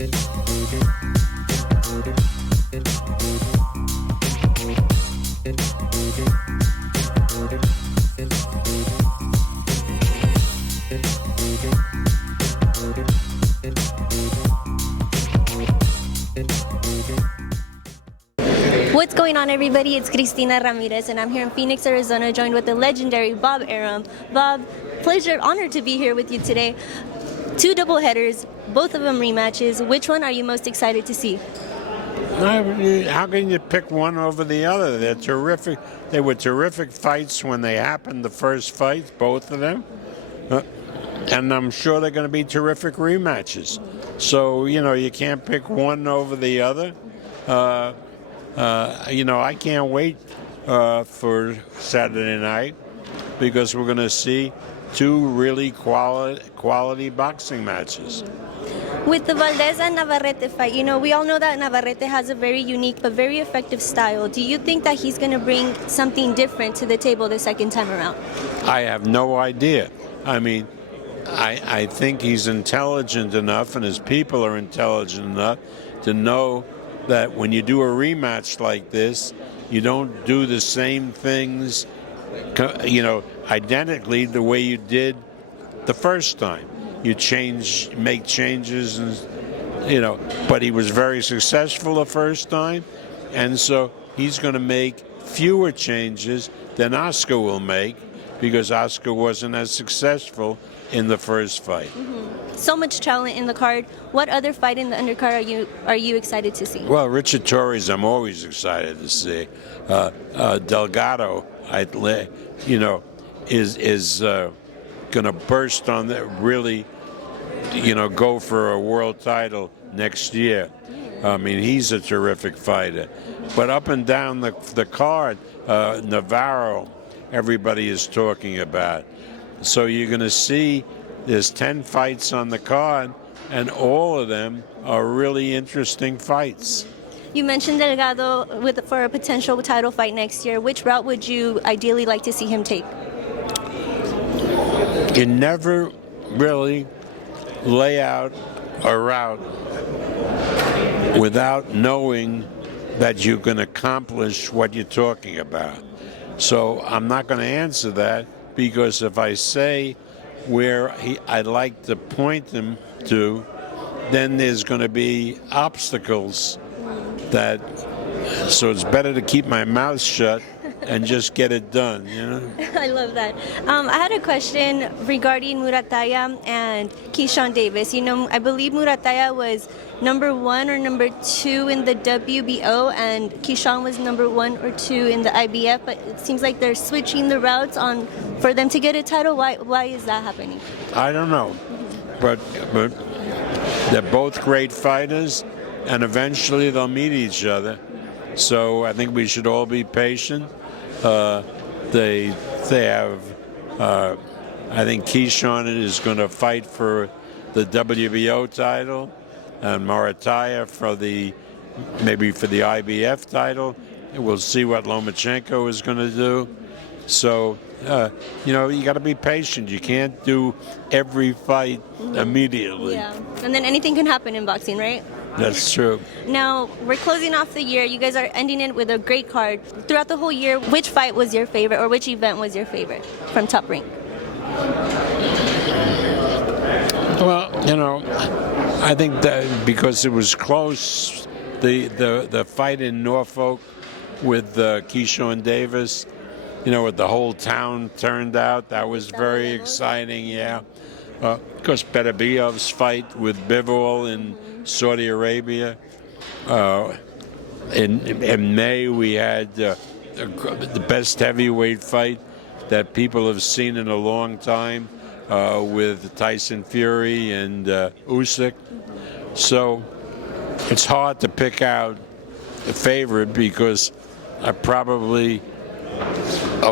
What's going on, everybody? It's Cristina Ramirez, and I'm here in Phoenix, Arizona, joined with the legendary Bob Arum. Bob, pleasure, honored to be here with you today. Two doubleheaders, both of them rematches. Which one are you most excited to see? How can you pick one over the other? They're terrific. They were terrific fights when they happened, the first fights, both of them. And I'm sure they're going to be terrific rematches. So, you can't pick one over the other. I can't wait for Saturday night because we're going to see two really quality boxing matches. With the Valdez and Navarrete fight, we all know that Navarrete has a very unique but very effective style. Do you think that he's going to bring something different to the table the second time around? I have no idea. I think he's intelligent enough and his people are intelligent enough to know that when you do a rematch like this, you don't do the same things, identically the way you did the first time. You make changes, and but he was very successful the first time, and so he's going to make fewer changes than Oscar will make because Oscar wasn't as successful in the first fight. Mm-hmm. So much talent in the card. What other fight in the undercard are you excited to see? Well, Richard Torres, I'm always excited to see. Delgado, is going to burst on that. Really, go for a world title next year. He's a terrific fighter. But up and down the card, Navarro, everybody is talking about. So you're going to see there's 10 fights on the card, and all of them are really interesting fights. You mentioned Delgado for a potential title fight next year. Which route would you ideally like to see him take? You never really lay out a route without knowing that you can accomplish what you're talking about. So I'm not going to answer that, because if I say where I'd like to point him to, then there's going to be obstacles so it's better to keep my mouth shut and just get it done, I love that. I had a question regarding Muratalla and Keyshawn Davis. I believe Muratalla was number 1 or number 2 in the WBO, and Keyshawn was number 1 or 2 in the IBF. But it seems like they're switching the routes for them to get a title. Why is that happening? I don't know, but they're both great fighters, and eventually they'll meet each other. So I think we should all be patient. They have. I think Keyshawn is going to fight for the WBO title, and Muratalla maybe for the IBF title. We'll see what Lomachenko is going to do. So you got to be patient. You can't do every fight immediately. Yeah, and then anything can happen in boxing, right? That's true. Now, we're closing off the year. You guys are ending it with a great card. Throughout the whole year, which fight was your favorite, or which event was your favorite from Top Rank? Well, I think that because it was close, the fight in Norfolk with Keyshawn Davis, with the whole town turned out, that was very exciting, yeah. Of course, Beterbiev fight with Bivol in Saudi Arabia. In May, we had the best heavyweight fight that people have seen in a long time with Tyson Fury and Usyk. So it's hard to pick out a favorite because a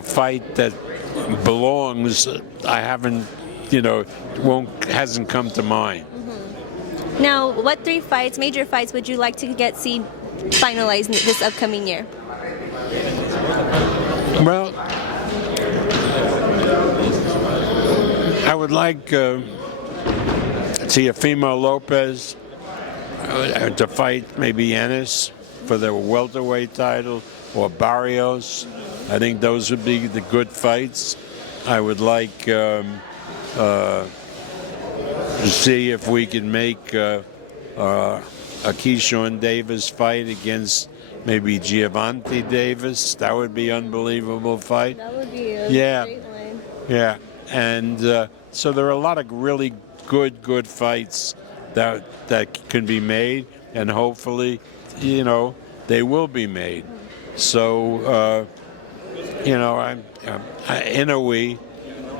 fight that belongs, I haven't, hasn't come to mind. Mm-hmm. Now, what 3 major fights, would you like to see finalized this upcoming year? Well, I would like Teofimo Lopez to fight maybe Ennis for the welterweight title or Barrios. I think those would be the good fights. I would like to see if we can make a Keyshawn Davis fight against maybe Gervonta Davis. That would be an unbelievable fight. That would be a great one. Yeah, and so there are a lot of really good fights that can be made, and hopefully, they will be made. So, Inoue,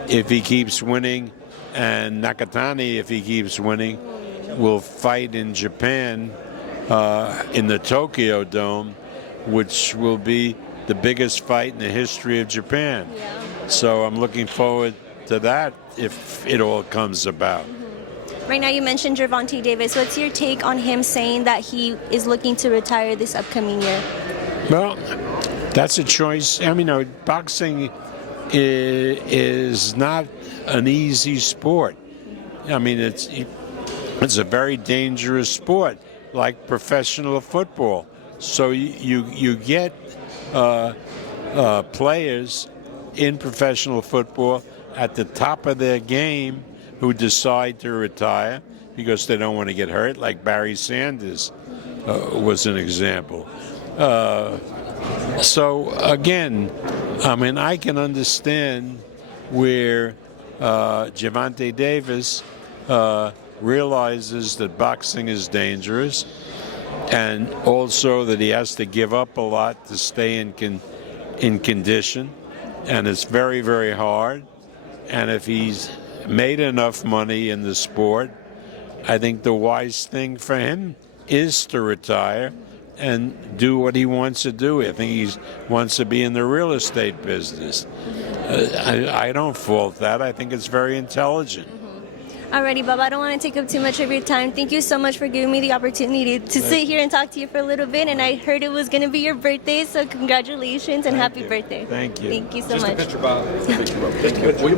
if he keeps winning, and Nakatani, if he keeps winning, will fight in Japan in the Tokyo Dome, which will be the biggest fight in the history of Japan. Yeah. So I'm looking forward to that if it all comes about. Right now, you mentioned Gervonta Davis. What's your take on him saying that he is looking to retire this upcoming year? Well, that's a choice. I mean, boxing is not an easy sport. I mean, it's a very dangerous sport, like professional football. So you get players in professional football at the top of their game who decide to retire because they don't want to get hurt, like Barry Sanders was an example. So again, I mean, I can understand where Gervonta Davis realizes that boxing is dangerous, and also that he has to give up a lot to stay in condition, and it's very, very hard. And if he's made enough money in the sport, I think the wise thing for him is to retire and do what he wants to do. I think he wants to be in the real estate business. I don't fault that. I think it's very intelligent. Alrighty, Bob, I don't want to take up too much of your time. Thank you so much for giving me the opportunity to sit here and talk to you for a little bit. And I heard it was going to be your birthday, so congratulations and happy birthday. Thank you. Thank you so Just much. a picture, Bob. Thank you.